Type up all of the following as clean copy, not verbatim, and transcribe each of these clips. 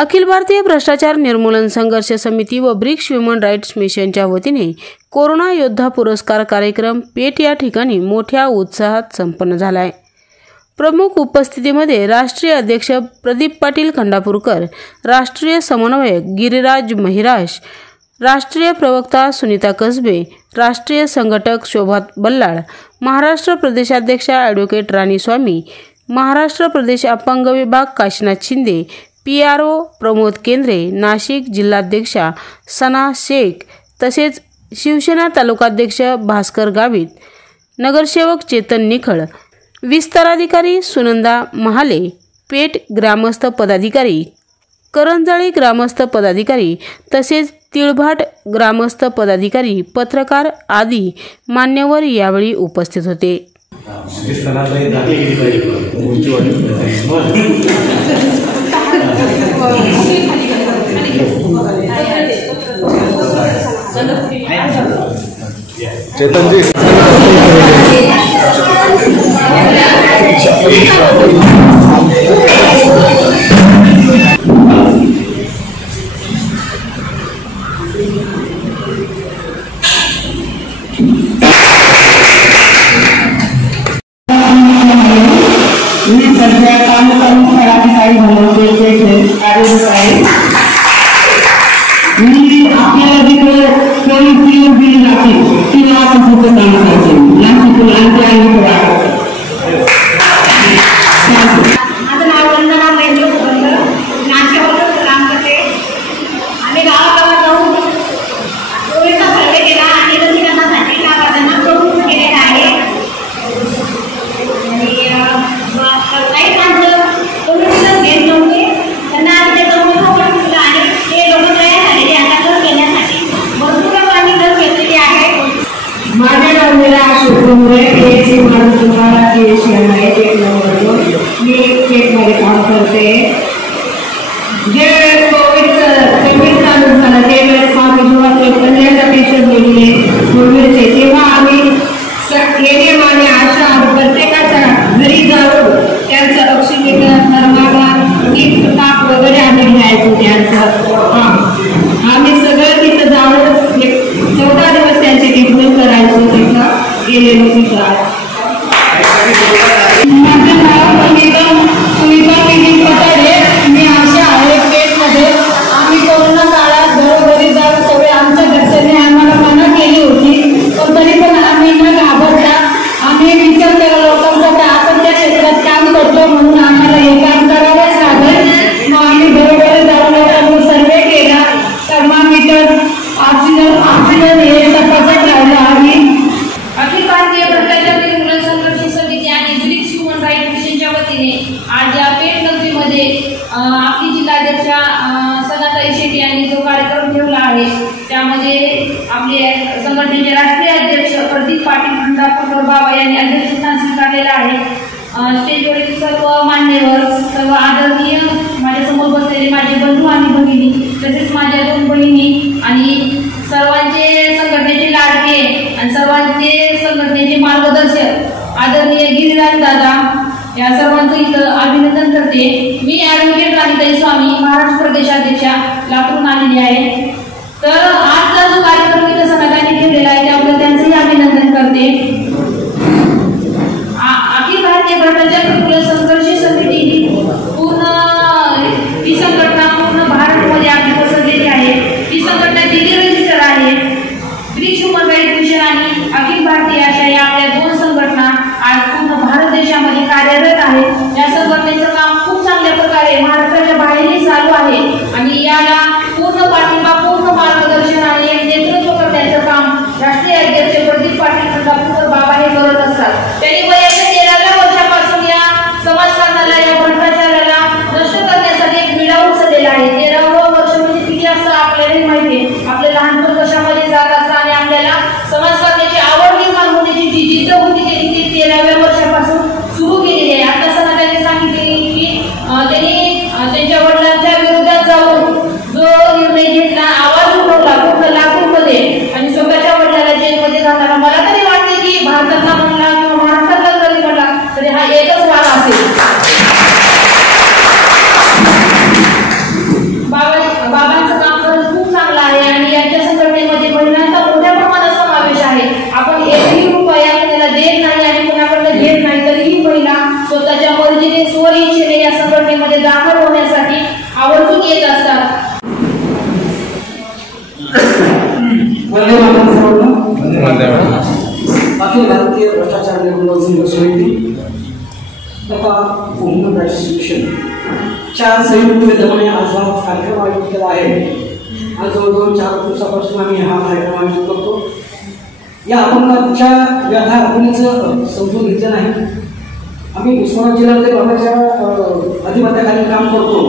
अखिल भारतीय भ्रष्टाचार निर्मूलन संघर्ष समिती व ब्रिक्स ह्युमन राईट्स मिशनच्या वतीने कोरोना योद्धा पुरस्कार कार्यक्रम पेठ या ठिकाणी मोठ्या उत्साहात संपन्न झाला आहे। प्रमुख उपस्थितीमध्ये राष्ट्रीय अध्यक्ष प्रदीप पाटील खंडापूरकर, राष्ट्रीय समन्वयक गिरिराज महिराज, राष्ट्रीय प्रवक्ता सुनीता कसबे, राष्ट्रीय संघटक शोभा बल्लाळ, महाराष्ट्र प्रदेशाध्यक्षा ॲडव्होकेट राणी स्वामी, महाराष्ट्र प्रदेश अपंग विभाग काशीनाथ शिंदे, PRO प्रमोद केंद्रे, नाशिक जिल्हाध्यक्षा सना शेख, तसेच शिवसेना तालुकाध्यक्ष भास्कर गावित, नगरसेवक चेतन निखळ, विस्ताराधिकारी सुनंदा महाले, पेठ ग्रामस्थ पदाधिकारी, करंजाळी ग्रामस्थ पदाधिकारी तसेच तिळभाट ग्रामस्थ पदाधिकारी, पत्रकार आदी मान्यवर यावेळी उपस्थित होते। चेतन जी मी सध्या काम करून पदाधिकारी म्हणून मी आपल्याला जिकडे कोणी तीन बिल लागते ती लाखाचं काम करायचे लाखातून आणखी माझं नाव वंदना महेंद्र सुगंध, नाशिकवरून काम करते। आम्ही गावागावात जाऊन कोविडचा सर्वे केला आणि लसीकरणासाठी लाभार्थ्यांना प्रवृत्त केलेला आहे। काही माणसं कोविडचा घेत नव्हते, त्यांना आधी त्याचा मोठा फरक दिला आणि ते लोक तयार झालेले आता लस घेण्यासाठी भरपूर लोकांनी लस घेतलेली आहे। माझ्या नाव मेरा शुभमुळे याची माझं तुम्हाला शिक्षण आहे ते मी पेठमध्ये काम करते। जे कोविड चालू झालं त्यावेळेस आम्ही जेव्हा पहिल्यांदा पेशंट गेलेले कोविडचे तेव्हा आम्ही एरियम आणि आशा प्रत्येकाच्या घरी जाऊन त्यांचं ऑक्सिजन थर्मागार नीट ताप वगैरे आम्ही घ्यायचो त्यांचं आम्ही सगळं तिथं जाऊन 14 दिवस त्यांचे ट्रीटमेंट करायचो तिथं गेलेलो तिथं। माझं नाव सुनीता पटाडे, मी आशा आहे पेठमध्ये। आम्ही कोरोना काळात घरोघरी जाऊन सगळे आमच्या घरच्यांनी आम्हाला मना केली होती, पण तरी पण आम्ही न घाबरता आम्ही विचार केला लोकांचा की आपण त्या क्षेत्रात काम करतो म्हणून आम्हाला हे काम करावंच लागेल। मग आम्ही घरोघरी जाऊन लोकांनी सर्वे केला, थर्मामीटर ऑक्सिजन हे तपासत राहिलो आम्ही। अखिल भारतीय भ्रष्टाचार निर्मूलन संघर्ष समिती आणि ब्रिक्स ह्युमन राईट्स मिशनच्या वतीने आज या पेठ नगरीमध्ये आपली जिल्हाध्यक्षा सनाताई शेट्टी यांनी जो कार्यक्रम ठेवला आहे त्यामध्ये आपले संघटनेचे राष्ट्रीय अध्यक्ष प्रदीप पाटील खंडापूरकर बाबा यांनी अध्यक्षस्थान स्वीकारलेलं आहे। स्टेजवरील सर्व मान्यवर, सर्व आदरणीय माझ्यासमोर बसलेले माझे बंधू आणि भगिनी, तसेच माझ्या 2 बहिणी आणि सर्वांचे संघटनेचे लाडके आणि सर्वांचे संघटनेचे मार्गदर्शक आदरणीय गिरिराज दादा, या सर्वांचं इथं अभिनंदन करते। मी ॲडव्होकेट राणी स्वामी, महाराष्ट्र प्रदेशाध्यक्षा लातूरून आलेली आहे। तर आजचा जो कार्यक्रम इथं संघटनेने ठेवलेला आहे त्याबद्दल त्यांचंही अभिनंदन करते। अखिल भारतीय भ्रष्टाचार निर्मूलन संघर्ष समिती ही संघटना पूर्ण भारतमध्ये आपली पसरलेली आहे। ही संघटना दिल्ली रजिस्टर आहे। ब्रिक्स ह्युमन राईट्स मिशन आणि अखिल भारतीय अशा या आपल्या 2 संघटना आज पूर्ण भारत देशामध्ये कार्यरत आहेत। या संघटनेचं काम खूप चांगल्या प्रकारे महाराष्ट्राच्या बाहेरही चालू आहे आणि याला पूर्ण पाठिंबा, पूर्ण मार्गदर्शन आणि नेतृत्व करण्याचं काम राष्ट्रीय अध्यक्ष प्रदीप पाटील खंडापूरकर बाबा हे करत असतात। त्यांनी वयाच्या 13व्या वर्षापासून या समाजकारणाला, या भ्रष्टाचाराला नष्ट करण्यासाठी एक विडा उचललेला आहे। 13वं वर्ष म्हणजे किती असतं आपल्यालाही माहिती आहे। आपलं लहानपण कशामध्ये जात असतं आणि आपल्याला समाजकारणाची आवड निर्माण होण्याची जी जिद्द होती त्यांनी 13व्या वर्षापासून सुरू केलेली आहे। आता सनाताईंनी सांगितले की त्यांनी त्यांच्या वडिलांच्या विरोधात जाऊन जो निर्णय घेतला, आवाज उठवला, अखिल भारतीय भ्रष्टाचार निर्मूलन संघर्ष समिती तथा ह्युमन राईट्स मिशनच्या संयुक्त विद्यमाने आज हा कार्यक्रम आयोजित केला आहे. आज जवळजवळ 4 दिवसापासून आम्ही हा कार्यक्रम आयोजित करतो. या अपंगाच्या व्याधा कोणीच समजून घेतल्या नाही. आम्ही उस्मानाबाद जिल्ह्यामध्ये बाबाच्या अधिपत्याखाली काम करतो.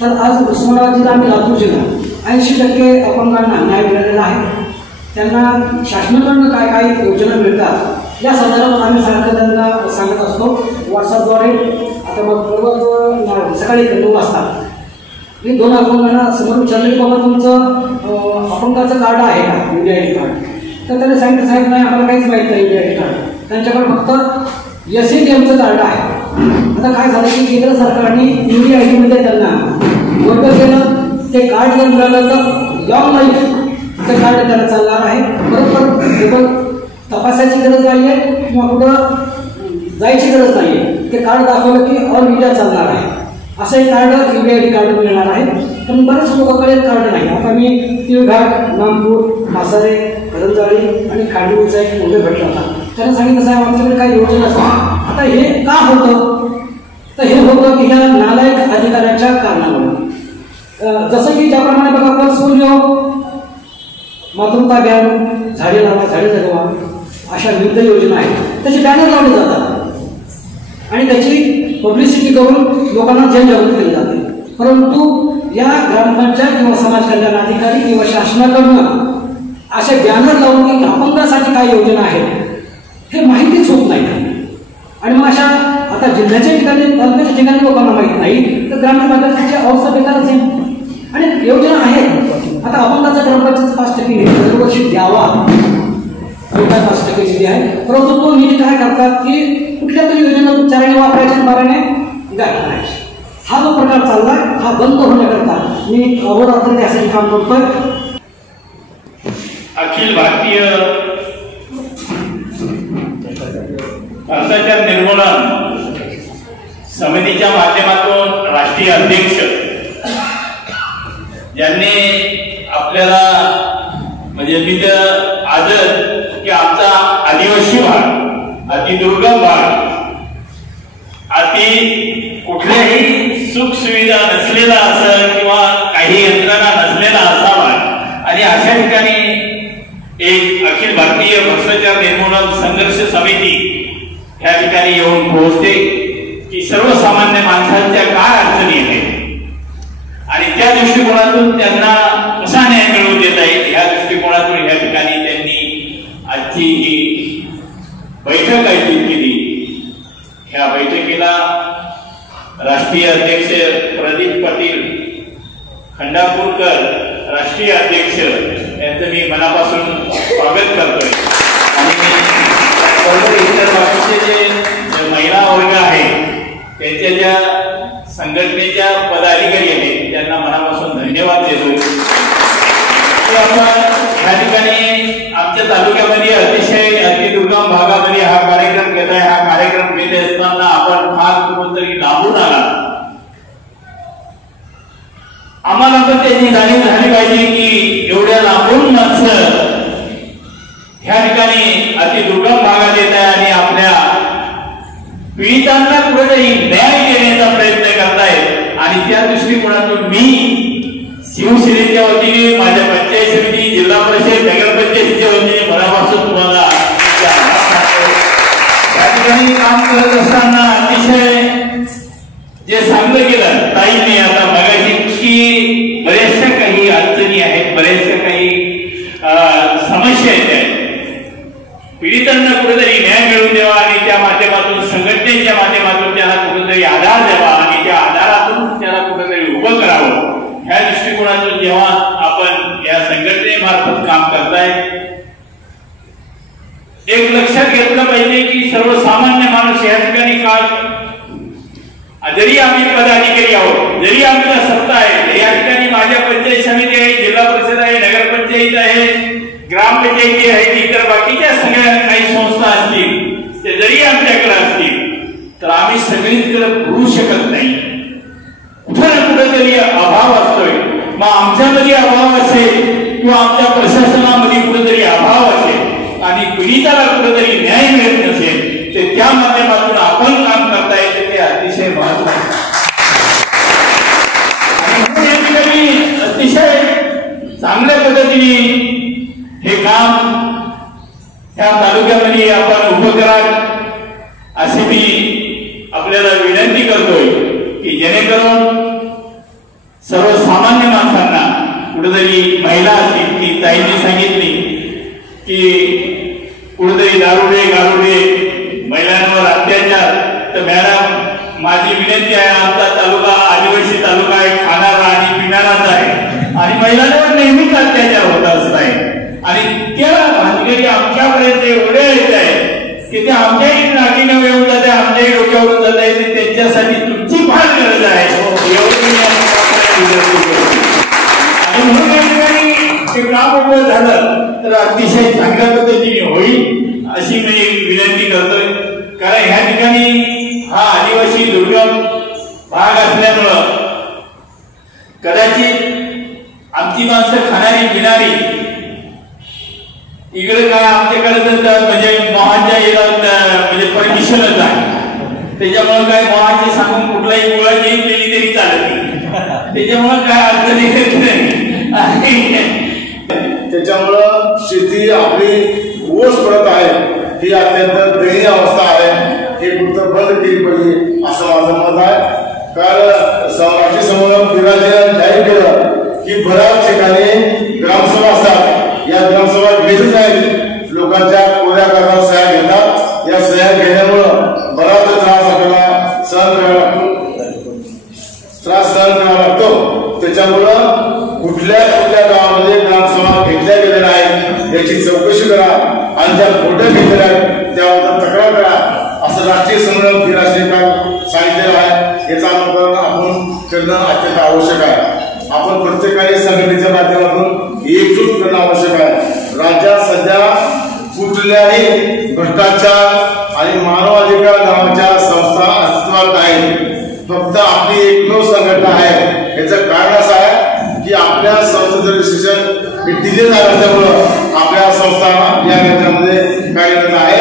तर आज उस्मानाबाद जिल्हा आणि लातूर जिल्हा 80% अपंगांना न्याय मिळालेला आहे. त्यांना शासनाकडून काय काय योजना मिळतात या संदर्भात आम्ही सारखं त्यांना सांगत असतो व्हॉट्सअपद्वारे. आता मग रोज सकाळी 9 वाजता मी 2 अपंगांना समोर विचारले की बाबा तुमचं अपंगाचं कार्ड आहे का, UDID कार्ड. तर त्याने सांगितलं साहेब नाही आम्हाला काहीच माहीत नाही UDID कार्ड. त्यांच्याकडे फक्त SATMचं कार्ड आहे. आता काय झालं की केंद्र सरकारने UDIDमध्ये त्यांना वर्ग केलं. ते कार्ड जर मिळालं तर लॉंग लाईफ ते कार्ड त्याला चालणार आहे. बरोबर केवळ तपासायची गरज नाही आहे किंवा कुठं जायची गरज नाही आहे. ते कार्ड दाखवलं की ऑल इंडिया चालणार आहे. असं एक कार्ड UDID कार्ड मिळणार आहे. पण बरेच लोकांकडे कार्ड नाही. आता मी तिळघाट, नागपूर, मासारे, करंजाळी आणि खांडवीचा एक मुलं भेटला होता. त्यांना सांगितलं साहेब आमच्याकडे काही योजना असतात. आता हे का होतं तर हे होतं की ह्या नालायक अधिकाऱ्याच्या कारणामुळे. जसं की ज्याप्रमाणे बघा आपण सूर्य मातृत्व अभियान, झाडे लावा झाडे जगवा अशा विविध योजना आहेत. त्याचे बॅनर लावले जातात आणि त्याची पब्लिसिटी करून लोकांना जनजागृती केली जाते. परंतु या ग्रामपंचायत किंवा समाज कल्याण अधिकारी किंवा शासनाकडून असे बॅनर लावून की अपंगासाठी काय योजना आहेत हे माहितीच होत नाही. आणि मग अशा आता जिल्ह्याच्या ठिकाणी तालुक्याच्या ठिकाणी लोकांना माहीत नाही तर ग्रामीण भागात त्याची अवस्था बेकारच आहे. आणि योजना आहेत. आता अपंगाचा ग्रामपंचायत 5% निधी दरवर्षी द्यावा, 5% निधी आहे. परंतु तो निधी काय करतात की कुठल्या तरी योजना चाराने वापरायच्या बाराने करायचे. हा जो प्रकार चाललाय हा बंद होण्याकरता मी अहोरात्र त्यासाठी काम करतोय. अखिल भारतीय भ्रष्टाचार निर्मूलन समितीच्या माध्यमातून राष्ट्रीय अध्यक्ष ज्यांनी आपल्याला म्हणजे मी तर आदर की आमचा आदिवासी भाग, अतिदुर्गम भाग, अति कुठल्याही सुख सुविधा नसलेला असं किंवा काही यंत्रणा नसलेला असा भाग आणि अशा ठिकाणी एक अखिल भारतीय भ्रष्टाचार निर्मूलन संघर्ष समिती या ठिकाणी येऊन पोहोचते की सर्वसामान्य माणसांच्या काय अडचणी आहेत आणि त्या दृष्टिकोनातून त्यांना कसा न्याय मिळवून देता येईल या दृष्टिकोनातून या ठिकाणी त्यांनी आजची ही बैठक आयोजित केली. ह्या बैठकीला राष्ट्रीय अध्यक्ष प्रदीप पाटील खंडापूरकर, राष्ट्रीय अध्यक्ष यांचं मी मनापासून स्वागत करतोय. आणि इतर बाकीचे जे महिला वर्ग आहे त्यांच्या ज्या संघटनेच्या पदाधिकारी आहेत त्यांना मनापासून धन्यवाद देतो. आपण ह्या ठिकाणी आमच्या तालुक्यामध्ये अतिशय अतिदुर्गम भागामध्ये हा कार्यक्रम घेत आहे. हा कार्यक्रम घेत असताना आपण फार कुठंतरी लांबून आला. आम्हाला पण त्याची जाणीव झाली पाहिजे की एवढ्या लांबून माणसं ह्या ठिकाणी अतिदुर्गम भागात येत आहे आणि आपल्या पीडितांना कुठेतरी न्याय देण्याचा प्रयत्न करतायत. आणि त्या दृष्टिकोनातून मी शिवसेनेच्या वतीने माझ्या पंचायत समिती, जिल्हा परिषद, नगरपंचायतीच्या वतीने मनापासून तुम्हाला या ठिकाणी काम करत असताना अतिशय जे सांगलं गेलं ताईंनी आता मगाशी की बऱ्याचशा काही अडचणी आहेत, बऱ्याचशा काही समस्या आहेत. पीडितांना कुठेतरी न्याय मिळवून द्यावा आणि त्या माध्यमातून संघटनेच्या माध्यमातून त्याला कुठेतरी आधार द्यावा आणि त्या आधारातून त्याला कुठेतरी उभं करावं. ह्या दृष्टिकोनातून जेव्हा आपण या संघटनेमार्फत काम करताय एक लक्षात घेतलं पाहिजे की सर्वसामान्य माणूस या ठिकाणी जरी आम्ही पदाधिकारी आहोत, जरी आमच्या सत्ता आहे, या ठिकाणी माझ्या पंचायत समिती आहे, जिल्हा परिषद आहे, नगरपंचायत आहे, ग्रामपंचायती आहेत, इतर बाकीच्या सगळ्या काही संस्था असतील ते जरी आमच्याकडे असतील तर आम्ही सगळीकडे पुरू शकत नाही. कुठे ना कुठेतरी अभाव असतोय. मग आमच्यामध्ये अभाव असेल किंवा आमच्या प्रशासनामध्ये कुठेतरी अभाव असेल परिणाम या तालुक्यामध्ये आपण उभं कराल अशी मी आपल्याला विनंती करतोय की जेणेकरून सर्वसामान्य माणसांना कुठेतरी महिला असतील की ताईंनी सांगितली की कुठेतरी दारुडे गारुडे महिलांवर अत्याचार, तर मॅडम माझी विनंती आहे, आमचा तालुका आदिवासी तालुका आहे, खाणारा आणि पिणाराच आहे आणि महिलांवर नेहमीच अत्याचार होत असत आहे आणि त्या भानगडी आमच्यापर्यंत एवढे येत आहे की ते आमच्याही नागीनं येऊन जाते, आमच्याही डोक्यावरून जात आहे, ते त्यांच्यासाठी तुमची फार गरज आहे एवढी आणि म्हणून या ठिकाणी ते काम उभं झालं तर अतिशय चांगल्या पद्धतीने होईल अशी मी विनंती करतोय. कारण ह्या ठिकाणी हा आदिवासी दुर्गम भाग असल्यामुळं कदाचित आमची माणसं खाणारी पिणारी इकडे काय आमच्याकडे तर म्हणजे मोहाच्या म्हणजे परमिशनच आहे, त्याच्यामुळे काय मोहाचे सांगून कुठलाही गोळा नाही केली तरी चालत नाही, त्याच्यामुळे काय अडचण येत नाही. त्याच्यामुळं शेती आपली ओस पडत आहे, ही अत्यंत दयनीय अवस्था आहे, हे कुठं बंद केली पाहिजे असं माझं मत आहे. कारण राष्ट्रीय समूह फिरायला जाहीर केलं की बऱ्याच ठिकाणी ग्रामसभा असतात, या ग्रामसभा घेतच नाहीत, लोकांच्या कोऱ्या कागदावर सह्या घेतात, या सह्या घेण्यामुळं बराच त्रास आपल्याला सहन करावा लागतो. त्याच्यामुळं कुठल्या गावामध्ये ग्रामसभा घेतल्या गेल्या नाहीत याची चौकशी करा आणि ज्या खोट्या घेतलेल्या आहेत त्याबद्दल तक्रार करा असं राष्ट्रीय समन्वय राष्ट्रीय सांगितलेलं आहे. याचा अनुकरण आपण करणं अत्यंत आवश्यक आहे. आपण प्रत्येकाने संघटनेच्या माध्यमातून एकजूट करणं आवश्यक आहे. राज्यात सध्या कुठल्याही भ्रष्टाचार आणि मानवाधिकार नावाच्या संस्था अस्तित्वात नाहीत. फक्त आपली एकमेव संघटना आहे. याचं कारण असं आहे की आपल्या संस्थेचं रजिस्ट्रेशन दिले जात असल्यामुळं आपल्या संस्था या क्षेत्रामध्ये कार्यरत आहे.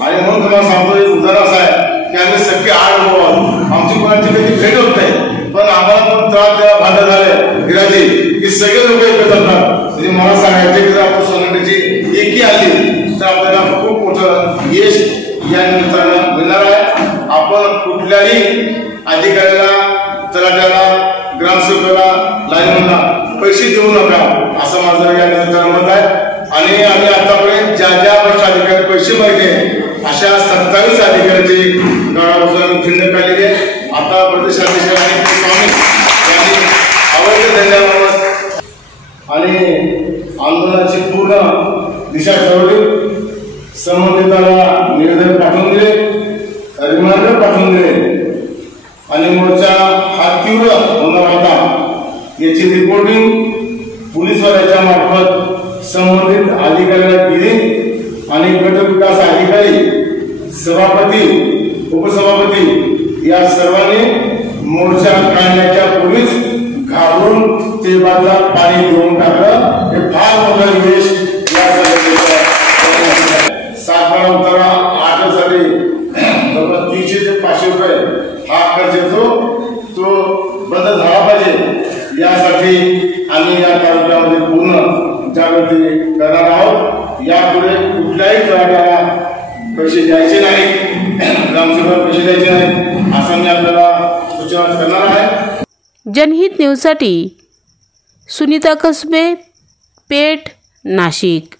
आणि म्हणून तुम्हाला सांगतो एक उदाहरण असं आहे की आम्ही सगळे 8 लोक आहोत, आमची कोणाची कधी भेट होत नाही, पण आम्हाला पण त्रास द्यायला भांडण झाले गिराजी की सगळे लोक एकत्र असतात. म्हणजे मला सांगायचे की आपण संघटनेची एकी आली तर आपल्याला खूप मोठं यश या निमित्तानं मिळणार आहे. आपण कुठल्याही अधिकाऱ्याला, तलाट्याला, ग्रामसेवकाला, लाईनमॅनला पैसे देऊ नका असं माझं या निमित्तानं मत आहे. आणि आम्ही आतापर्यंत ज्या भ्रष्ट अधिकारी पैसे मागितले अशा 27 अधिकाऱ्याची गावापासून खिंड काढलेली आहे. आता प्रदेशाध्यक्ष स्वामी यांनी अवैध धंद्याबाबत आणि आंदोलनाची पूर्ण दिशा ठरवली. संबंधिताला निवेदन पाठवून दिले, रिमाइंडर पाठवून दिले आणि मोर्चा हा तीव्र होणार होता याची रिपोर्टिंग पोलीसवाल्याच्या मार्फत संबंधित अधिकाऱ्याला दिली आणि गट विकास अधिकारी, सभापती, उपसभापती या सर्वांनी मोर्चा काढण्याच्या पूर्वीच घाबरून ते बाजूला पाणी देऊन टाकलं. हे फार मोठा यश या सभेचं. सातबारा उतारा 8 साठी जवळ 300 ते 500 रुपये हा खर्च येतो, तो बंद झाला पाहिजे यासाठी आम्ही या तालुक्यामध्ये पूर्ण जागृती करणार आहोत. यापुढे कुठल्याही तलाट्याला पैसे द्यायचे नाही, ग्रामसेवकाला पैसे द्यायचे नाही असं मी आपल्याला सूचना करणार आहे. जनहित न्यूजसाठी सुनीता कसबे, पेठ, नाशिक.